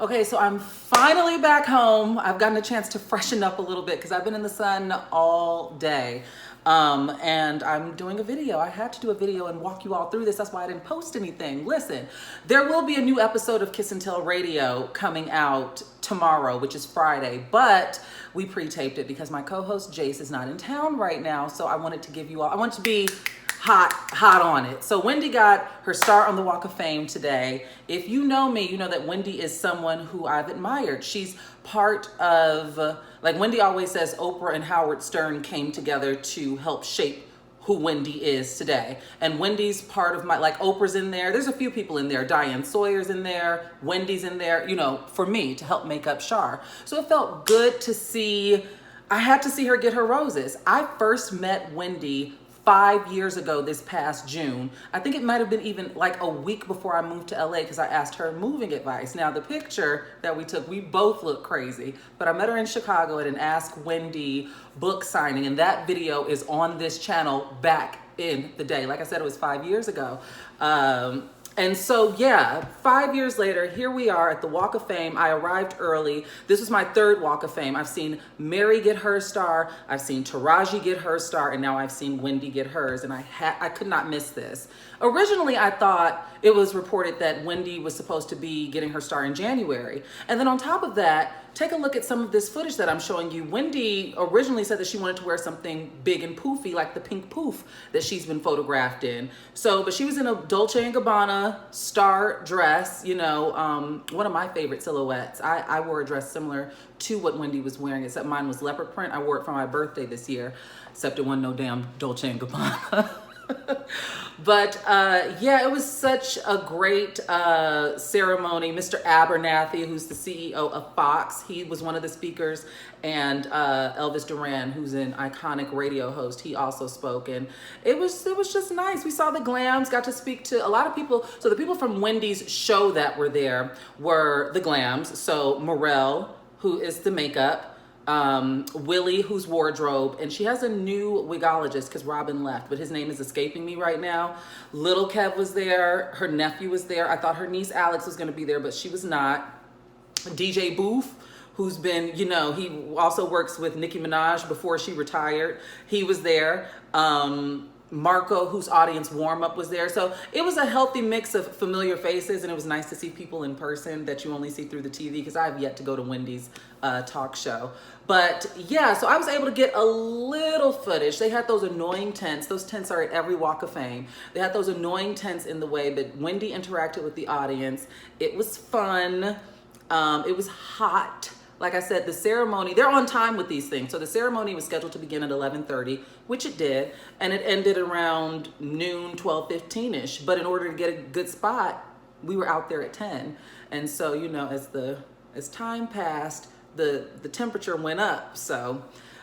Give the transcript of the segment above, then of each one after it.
Okay, so I'm finally back home. I've gotten a chance to freshen up a little bit because I've been in the sun all day. And I'm doing a video. I had to do a video and walk you all through this. That's why I didn't post anything. Listen, there will be a new episode of Kiss and Tell Radio coming out tomorrow, which is Friday, but we pre-taped it because my co-host Jace is not in town right now. So I wanted to give you all, I want to be hot on it. So Wendy got her star on the Walk of Fame today. If you know me, you know that Wendy is someone who I've admired. She's part of, like Wendy always says, Oprah and Howard Stern came together to help shape who Wendy is today. And Wendy's part of my, like Oprah's in there. There's a few people in there. Diane Sawyer's in there. Wendy's in there, you know, for me to help make up Shar. So it felt good to see, I had to see her get her roses. I first met Wendy 5 years ago this past June. I think it might have been even like a week before I moved to LA because I asked her moving advice. Now the picture that we took, we both look crazy, but I met her in Chicago at an Ask Wendy book signing, and that video is on this channel back in the day. Like I said, it was 5 years ago. And so, yeah, 5 years later, here we are at the Walk of Fame. I arrived early. This was my third Walk of Fame. I've seen Mary get her star. I've seen Taraji get her star. And now I've seen Wendy get hers. And I could not miss this. Originally, I thought it was reported that Wendy was supposed to be getting her star in January. And then on top of that, take a look at some of this footage that I'm showing you. Wendy originally said that she wanted to wear something big and poofy, like the pink poof that she's been photographed in. So, but she was in a Dolce & Gabbana star dress, you know, one of my favorite silhouettes. I wore a dress similar to what Wendy was wearing, except mine was leopard print. I wore it for my birthday this year, except it wasn't no damn Dolce & Gabbana. But yeah, it was such a great ceremony. Mr. Abernathy, who's the CEO of Fox, he was one of the speakers, and Elvis Duran, who's an iconic radio host, he also spoke, and it was just nice. We saw the glams, got to speak to a lot of people. So the people from Wendy's show that were there were the glams. So Morel, who is the makeup, Willie, who's wardrobe, and she has a new wigologist because Robin left, but his name is escaping me right now. Little Kev was there, her nephew was there. I thought her niece Alex was going to be there, but she was not. DJ Booth, who's been, you know, he also works with Nicki Minaj before she retired. He was there. Marco, whose audience warm-up was there. So it was a healthy mix of familiar faces, and it was nice to see people in person that you only see through the TV, because I have yet to go to Wendy's talk show. But yeah, so I was able to get a little footage. They had those annoying tents. Those tents are at every Walk of Fame. They had those annoying tents in the way, but Wendy interacted with the audience. It was fun. It was hot. Like I said, the ceremony, they're on time with these things. So the ceremony was scheduled to begin at 11:30, which it did, and it ended around noon, 12:15-ish. But in order to get a good spot, we were out there at 10. And so, you know, as time passed, the temperature went up. So,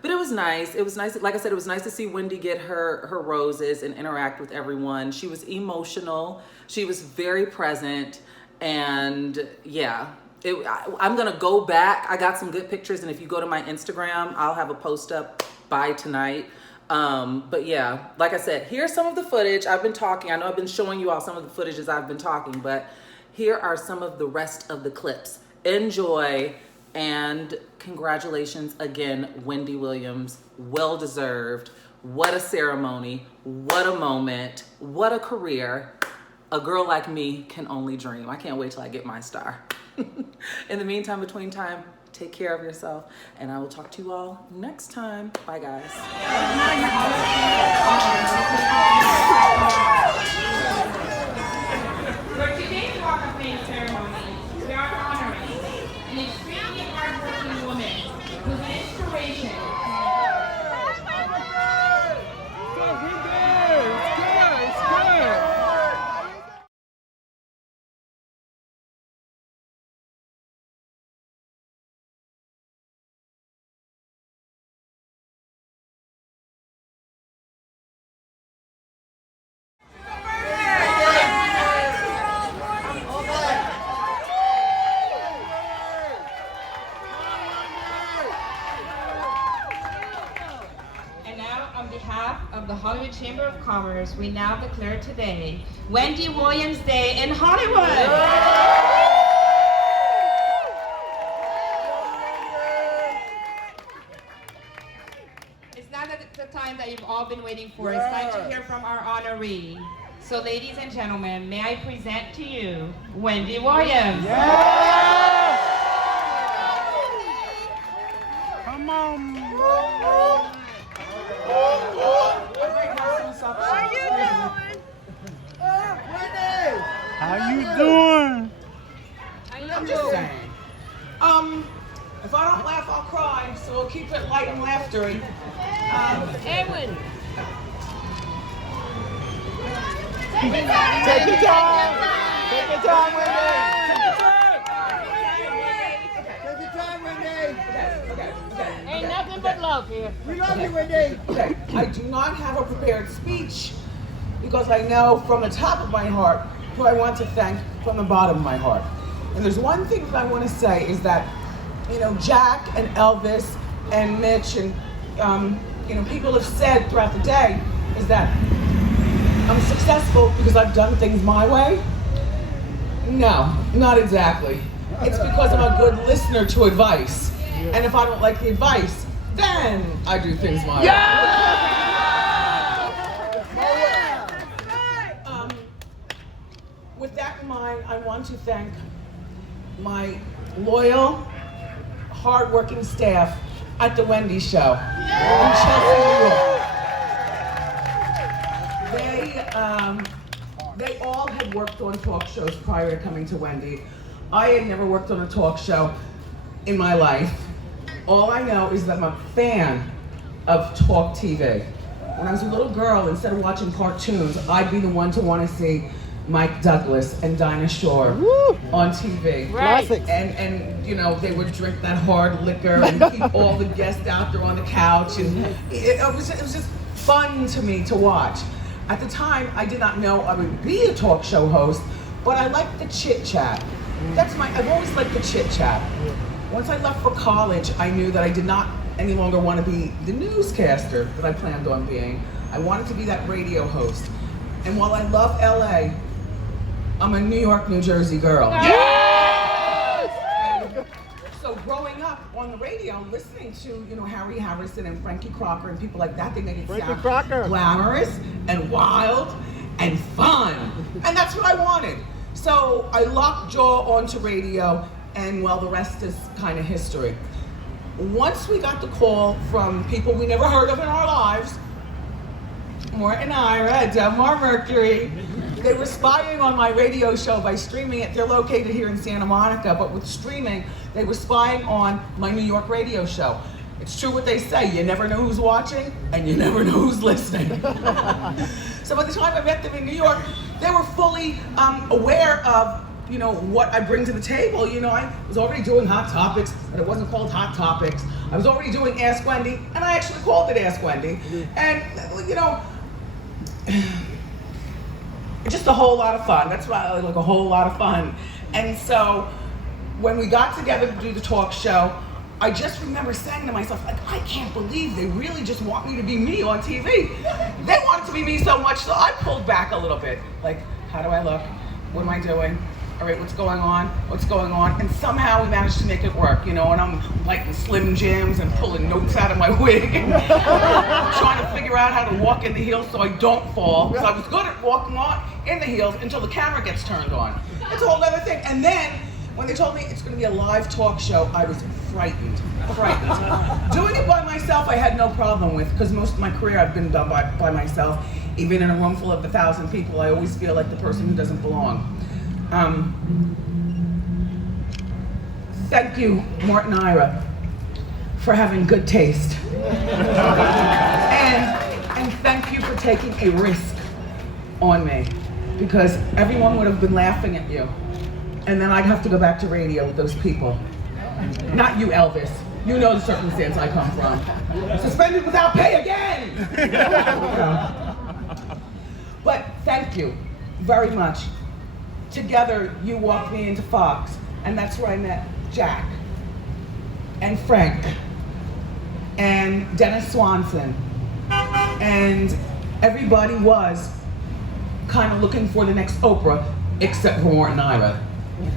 but it was nice. It was nice. Like I said, it was nice to see Wendy get her roses and interact with everyone. She was emotional. She was very present. And yeah, I'm gonna go back. I got some good pictures, and if you go to my Instagram, I'll have a post up by tonight. But yeah, like I said, here's some of the footage. I've been talking. I know I've been showing you all some of the footage as I've been talking, but here are some of the rest of the clips. Enjoy, and congratulations again, Wendy Williams. Well deserved. What a ceremony. What a moment. What a career. A girl like me can only dream. I can't wait till I get my star. In the meantime, between time, take care of yourself, and I will talk to you all next time. Bye, guys. For today's Walk of Fame ceremony, we are honoring an extremely hardworking woman who's an inspiration. On behalf of the Hollywood Chamber of Commerce, we now declare today Wendy Williams Day in Hollywood. time that you've all been waiting for. It's time to hear from our honoree. So ladies and gentlemen, may I present to you Wendy Williams. Come on. How you doing? I'm just saying. If I don't laugh, I'll cry. So we'll keep it light and laughtery. Edwin. Take your time. Take your time, Wendy. Take your time, Wendy. Ain't nothing but love here. We love you, Wendy. Okay, I do not have a prepared speech because I know from the top of my heart who I want to thank from the bottom of my heart. And there's one thing that I want to say is that, Jack and Elvis and Mitch and, people have said throughout the day is that I'm successful because I've done things my way. No, not exactly. It's because I'm a good listener to advice. And if I don't like the advice, then I do things my way. With that in mind, I want to thank my loyal, hard-working staff at the Wendy Show in Chelsea, New York. They all had worked on talk shows prior to coming to Wendy. I had never worked on a talk show in my life. All I know is that I'm a fan of talk TV. When I was a little girl, instead of watching cartoons, I'd be the one to want to see Mike Douglas and Dinah Shore on TV. Right. And they would drink that hard liquor and keep all the guests out there on the couch. And it was just fun to me to watch. At the time, I did not know I would be a talk show host, but I liked the chit chat. I've always liked the chit chat. Once I left for college, I knew that I did not any longer want to be the newscaster that I planned on being. I wanted to be that radio host. And while I love LA, I'm a New York, New Jersey girl. Yes! So growing up on the radio, listening to Harry Harrison and Frankie Crocker and people like that, they make it sound glamorous and wild and fun. And that's what I wanted. So I locked jaw onto radio, and well, the rest is kind of history. Once we got the call from people we never heard of in our lives, Mort and Ira at Delmar Mercury. They were spying on my radio show by streaming it. They're located here in Santa Monica, but with streaming, they were spying on my New York radio show. It's true what they say, you never know who's watching, and you never know who's listening. So by the time I met them in New York, they were fully aware of what I bring to the table. I was already doing Hot Topics, but it wasn't called Hot Topics. I was already doing Ask Wendy, and I actually called it Ask Wendy. And, just a whole lot of fun. That's why I like a whole lot of fun. And so when we got together to do the talk show, I just remember saying to myself, I can't believe they really just want me to be me on TV. They want it to be me so much, so I pulled back a little bit. How do I look? What am I doing? All right, what's going on? What's going on? And somehow we managed to make it work, and I'm lighting Slim Jims and pulling notes out of my wig, and trying to figure out how to walk in the heels so I don't fall, because I was good at walking on in the heels until the camera gets turned on. It's a whole other thing. And then when they told me it's going to be a live talk show, I was frightened. Doing it by myself, I had no problem with, because most of my career I've been done by myself. Even in a room full of 1,000 people, I always feel like the person who doesn't belong. Thank you, Mort and Ira, for having good taste. And thank you for taking a risk on me, because everyone would have been laughing at you. And then I'd have to go back to radio with those people. Not you, Elvis. You know the circumstance I come from. Suspended without pay again! But thank you very much. Together, you walked me into Fox, and that's where I met Jack, and Frank, and Dennis Swanson, and everybody was kind of looking for the next Oprah, except for Mort and Ira.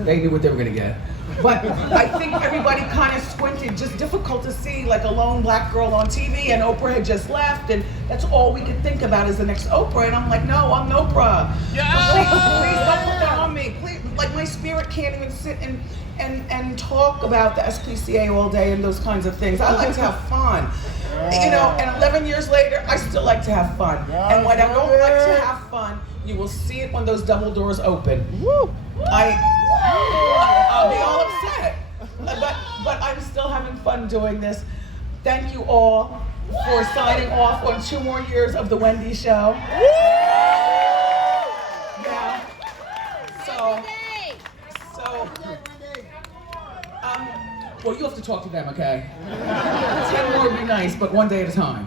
They knew what they were gonna get. But I think everybody kind of squinted, just difficult to see like a lone black girl on TV, and Oprah had just left, and that's all we could think about is the next Oprah. And I'm like, no, I'm Oprah. Yeah. Please don't put that on me. Please, like my spirit can't even sit and talk about the SPCA all day and those kinds of things. I like to have fun. You know, and 11 years later, I still like to have fun. And when I don't like to have fun, you will see it when those double doors open. I'll be all upset. But I'm still having fun doing this. Thank you all for signing off on 2 more years of the Wendy Show. Yeah. Well, you have to talk to them, okay? 10 more would be nice, but one day at a time.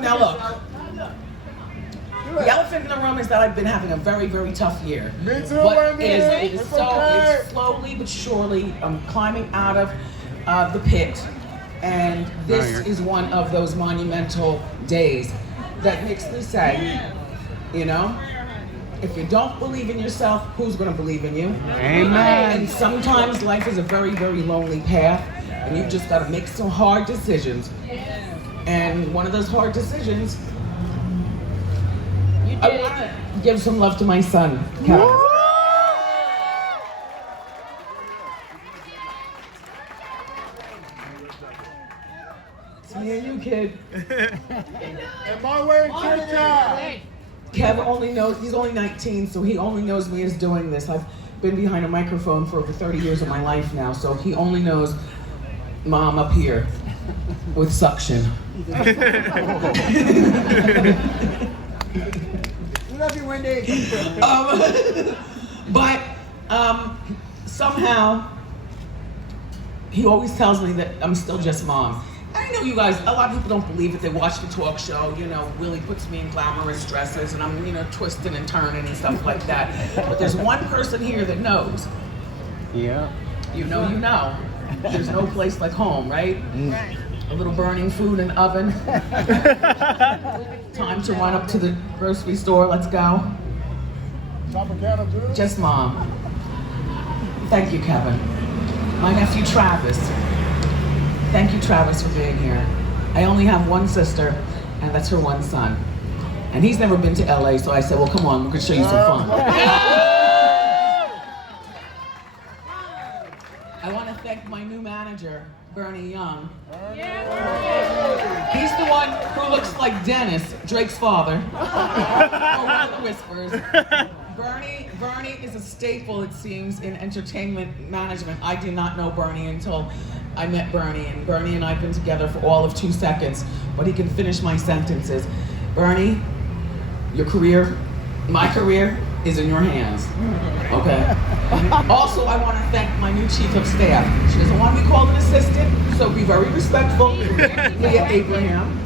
Now look, the elephant in the room is that I've been having a very, very tough year. Me too, But Wendy. it's slowly but surely I'm climbing out of the pit, and this is one of those monumental days that makes me say, you know, if you don't believe in yourself, who's going to believe in you? Amen. And sometimes life is a very, very lonely path, and you've just got to make some hard decisions. And one of those hard decisions, I want to give some love to my son, Kevin. It's me and you, kid. And my way to the job. Kev only knows, he's only 19, so he only knows me as doing this. I've been behind a microphone for over 30 years of my life now, so he only knows Mom up here with suction. We love you, Wendy. But somehow, he always tells me that I'm still just Mom. I know you guys, a lot of people don't believe it. They watch the talk show, you know, Willie puts me in glamorous dresses and I'm, you know, twisting and turning and stuff like that. But there's one person here that knows. Yeah. You know, you know. There's no place like home, right? Right. A little burning food in the oven. Time to run up to the grocery store, let's go. Just Mom. Thank you, Kevin. My nephew Travis. Thank you, Travis, for being here. I only have one sister, and that's her one son. And he's never been to LA, so I said, well, come on, we can show you some fun. I want to thank my new manager, Bernie Young. He's the one who looks like Dennis, Drake's father, or one of the Whispers. Bernie is a staple, it seems, in entertainment management. I did not know Bernie until I met Bernie, and Bernie and I have been together for all of 2 seconds, but he can finish my sentences. Bernie, your career, my career, is in your hands, okay? Also, I want to thank my new chief of staff. She doesn't want to be called an assistant, so be very respectful. Leah Abraham.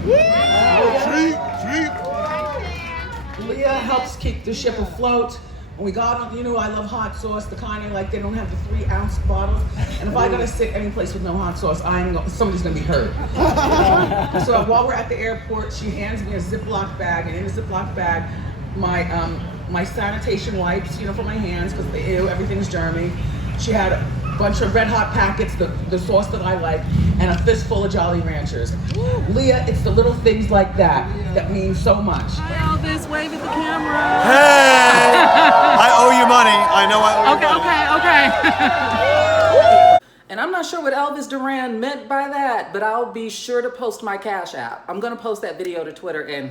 Leah helps keep the ship afloat. When we got on, you know, I love hot sauce, the kind of like they don't have the 3-ounce bottles. And if I gotta sit any place with no hot sauce, somebody's gonna be hurt. So while we're at the airport, she hands me a Ziploc bag, and in the Ziploc bag, my sanitation wipes, you know, for my hands, because everything's germy. She had a bunch of Red Hot packets, the sauce that I like, and a fistful of Jolly Ranchers. Leah, it's the little things like that that mean so much. Hi, Elvis, wave at the camera. Hey! I owe you money. I know I owe you money. Okay. And I'm not sure what Elvis Duran meant by that, but I'll be sure to post my Cash App. I'm gonna post that video to Twitter and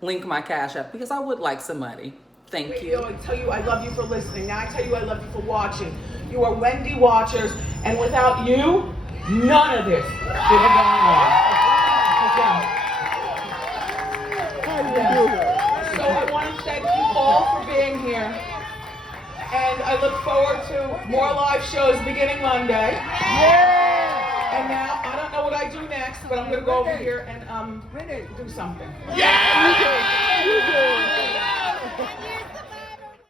link my Cash App because I would like some money. Thank you. I tell you I love you for listening. Now I tell you I love you for watching. You are Wendy watchers, and without you, none of this would have gone on. So I want to thank you all for being here. And I look forward to more live shows beginning Monday. Yeah! And now, I don't know what I do next, but I'm going to go over here and do something. Yeah! You do.